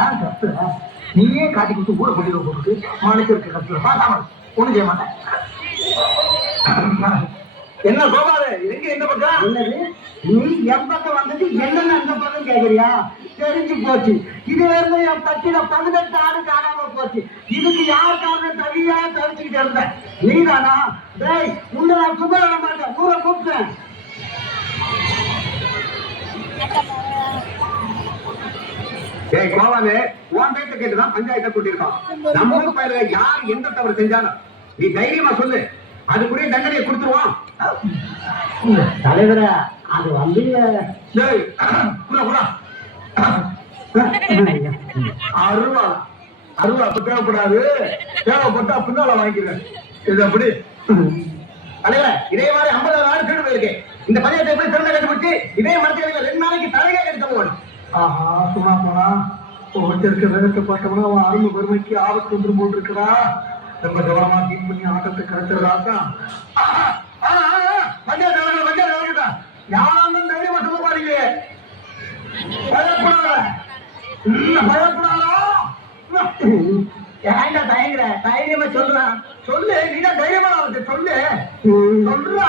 ஏன் கத்துற நீயே காட்டி கொடுத்து ஊரை கொண்டு போட்டு மனுஷருக்கு கத்துற பார்க்காம ஒண்ணும் செய்ய மாட்டேன். என்ன கோபாலு எங்க பக்கம்? என்னது? நீ என் பக்கம் வந்தது என்னன்னு அந்த பக்கம் கேக்குறியா? தெரிஞ்சு போச்சு. இதுல இருந்து என் பட்டியல பதினெட்டு ஆடு காணாம போச்சு. இதுக்கு யார் காரணம் தவியா தவிச்சுக்கிட்டு இருந்தேன். நீதானா? டேய் உன்னை நான் சும்மா மாட்டேன். ஊரை கோபாலு உன் பேச்ச கேட்டுதான் பஞ்சாயத்தை கூட்டியிருக்கோம் நம்ம ஊர் பயில யார் எந்த தவறு செஞ்சாலும் நீ தைரியமா சொல்லு. அதுக்குரிய தண்டனையை கொடுத்துருவோம். தலைவரே அது வந்து அருவா அருவா அப்ப தேவைப்படாது. தேவைப்பட்டா பின்னால வாங்கிக்கிறேன். இது அப்படி தலைவர இதே மாதிரி ஐம்பது நாள் திருடு போயிருக்கு. இந்த பஞ்சாயத்தை எப்படி திறந்த கண்டுபிடிச்சு இதே மரத்தில் ரெண்டு நாளைக்கு தலையா எடுக்க போகணும். ஆஹா சும்மா போனா. ஒருத்தருக்கு வேகத்தை பார்த்தோம்னா அவன் அருமை பெருமைக்கு ஆபத்து வந்துடும் போல் இருக்கிறா? ரொம்ப கவனமா டீல் பண்ணி ஆட்டத்தை தலைவர் யாரும் தைரியமா சொல்ல பாருங்க பயப்படாத. பயப்படாதா? ஏன்டா தயங்குற? தைரியமா சொல்றான் சொல்லு நீ தான் தைரியமா இருக்கு சொல்லு. சொல்றா.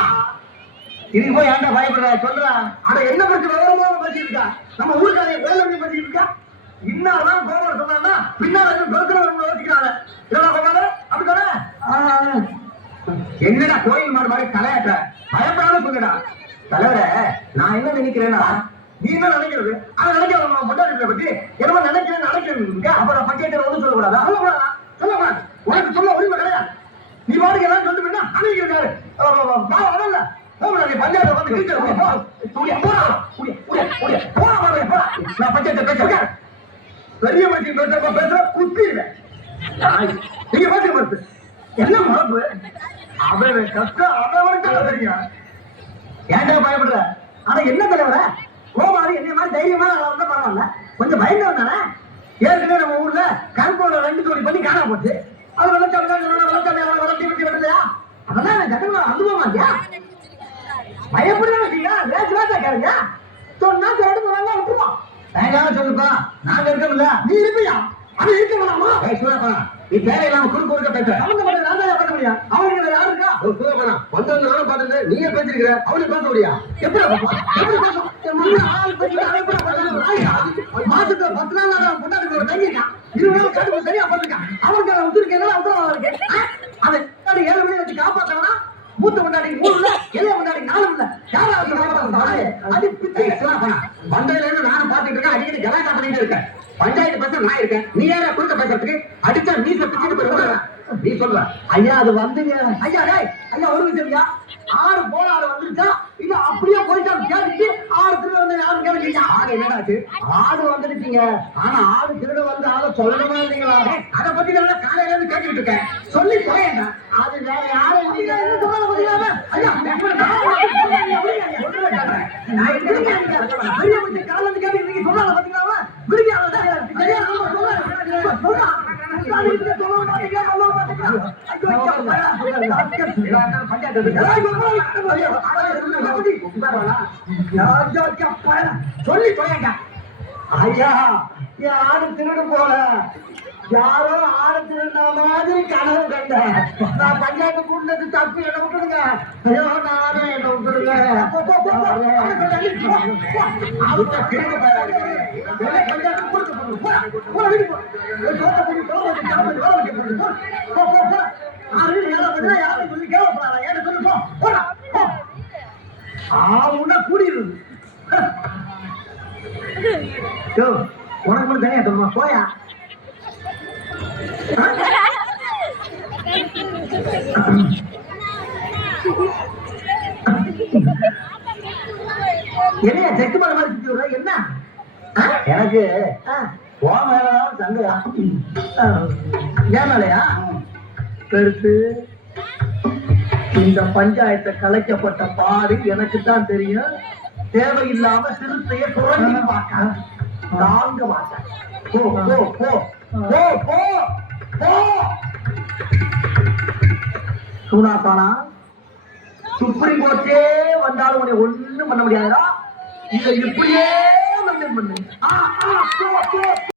இதுக்கு போய் ஏன்டா பயப்படுற? சொல்றா. அட என்ன பத்தி விவரமா பத்தி இருக்கா? நம்ம ஊருக்காரைய வேலை பத்தி இன்னால்தான் இன்னாதான் கோபால சொன்னா பின்னால பெருக்கிறவங்க யோசிக்கிறாங்க. என்னடா கோபால? என்னடா கோயில் மாடு மாதிரி தலையாட்ட? பயப்படாத சொல்லுடா. தலைவர நான் என்ன நினைக்கிறேன்னா நீ என்ன நினைக்கிறது? அதை நினைக்கிற மொட்டாரிகளை பத்தி என்னமோ நினைக்கிறேன் நினைக்கிறேன் அப்புறம் பஞ்சாயத்துல ஒன்றும் சொல்லக்கூடாதா? சொல்லக்கூடாதா? சொல்லக்கூடாது. உனக்கு சொல்ல உரிமை கிடையாது. நீ பாடுக்கு எல்லாம் சொல்லிட்டு போயிட்டா அனுப்பிக்கிறாரு வரல போகல நீ பஞ்சாயத்து வந்து கிழிச்சிரு போ, போ. கூடிய, போடா, கூடிய, நான் பஞ்சாயத்தை பேசுறேன் பெரிய மனுஷன் பேசுறப்ப பேசுற குத்திடுவேன் நீங்க பேசுற பார்த்து என்ன மரப்பு அவன் கஷ்டம் அவனுக்கு தெரியும். ஏன்டா பயப்படுற? ஆனா என்ன தலைவர? கோமாரி என்ன மாதிரி தைரியமா வந்தா பரவாயில்ல. கொஞ்சம் பயந்து தானே? ஏற்கனவே நம்ம ஊர்ல கருப்போட ரெண்டு ஜோடி பண்ணி காணாம போச்சு. அது வெள்ளச்சாமி தான் சொல்லணும் வளர்த்தி விட்டு வரலையா அதெல்லாம் எனக்கு அனுபவமா இல்லையா? பயப்படுறாங்க வச்சீங்களா லேசு லேசா கேளுங்க சொன்னா தேடி போறாங்க விட்டுருவோம் வேண்டாம் சொல்லுப்பா. நாங்க இருக்கோம்ல. நீ இருப்பியா? அவன் இருக்க வேணாமா சுதாப்பா நீ தேவையில்லாம குறுக்கு குறுக்க பேசுற. சம்பந்தப்பட்ட நான் தான் பண்ண முடியும் அவனுக்கு யாரு இருக்கா? சுதாப்பா வந்தவங்க நானும் பார்த்துட்டு நீயே பேசிருக்கிற. அவனுக்கு பேச முடியா? எப்படி? எப்படி பேசி? நாயா? மாசத்துல பத்து நாள் கொண்டாடி ஒரு தங்கியிருக்கான் இருபது நாள் கடுப்பு சரியா பண்ணிருக்கான் அவனுக்கு உத்திருக்கு என்ன உத்தரவாதம் இருக்கு? அவன் ஏழு மணி வச்சு காப்பாத்தவனா மூத்த முன்னாடி மூணு இல்ல இளைய முன்னாடி நாலு இல்ல யாராவது அது பிச்சை வந்ததுல இருந்து நானும் பாத்துட்டு இருக்கேன் அடிக்கடி கலாட்டா பண்ணிட்டு இருக்கேன் பஞ்சாயத்து பேச நான் இருக்கேன். நீ யாரா குறுக்க பேசுறதுக்கு? அடிச்சா மீச பிச்சுட்டு போயிருக்க நீ சொல்ற ஐயா அது வந்துங்க. ஐயா டேய் ஐயா ஒரு விஷயம் ஐயா. ஆறு போல ஆறு வந்துருச்சா? இல்ல அப்படியே போயிட்டா கேட்டுட்டு ஆறு திருட வந்து யாரும் கேளுங்க ஆடு என்னடாச்சு ஆடு வந்துருச்சீங்க ஆனா ஆடு திருட வந்து ஆளை சொல்லணுமா இல்லைங்களா? அதை பத்தி நான் காலையில இருந்து கேட்டுக்கிட்டு இருக்கேன். சொல்லி போயேன்டா. அது வேற யாரும் சொல்ல முடியாம ஐயா நான் பெரிய மனுஷன் காலையில இருந்து கேட்டு நீங்க சொல்லாத பாத்தீங்களா விடுங்க சரியா சொல்ல சொல்ல சொல்லி தொலைங்க ஐயா யாரு திருடு போல யாரோ ஆடு திருடின மாதிரி கனவு கண்டேன் நான் பஞ்சாயத்து கூட்டினது தப்பு என்ன விட்டுடுங்க ஐயோ நானே என்ன விட்டுடுங்க போ, திருடு பஞ்சாயத்து கொடுத்து போங்க. போடா, போடா, வீட்டுக்கு போ. ஒரு சோத்தை போட்டு, சோத்தை போட்டு, சாப்பிட்டு, வேலை வைக்க போகுது. போ, போ, போ, போ. ஆறு ஏழை வந்து யாரும் சொல்லி கேவப்படாத ஏன்னு சொல்லி போடா போ ஆவுன்னா கூடிடுது உனக்கு மட்டும் தனியா சொல்லுமா போயா என்னையா செக்கு மலை மாதிரி சுத்தி விடுற என்ன? எனக்கு ஓ மேலதான் சங்கையா ஏன் மேலையா பெருசு இந்த பஞ்சாயத்தை கலைக்கப்பட்ட பாடு எனக்கு தான் தெரியும். தேவையில்லாம சிறுத்தைய சுரண்டி பார்க்க. தாங்க மாட்டேன். போ போ போ போ போ போ. சுப்ரீம் கோர்ட்டே வந்தாலும் உன்னை ஒண்ணும் பண்ண முடியாதுடா. இதை இப்படியே மெயின்டைன் பண்ணு.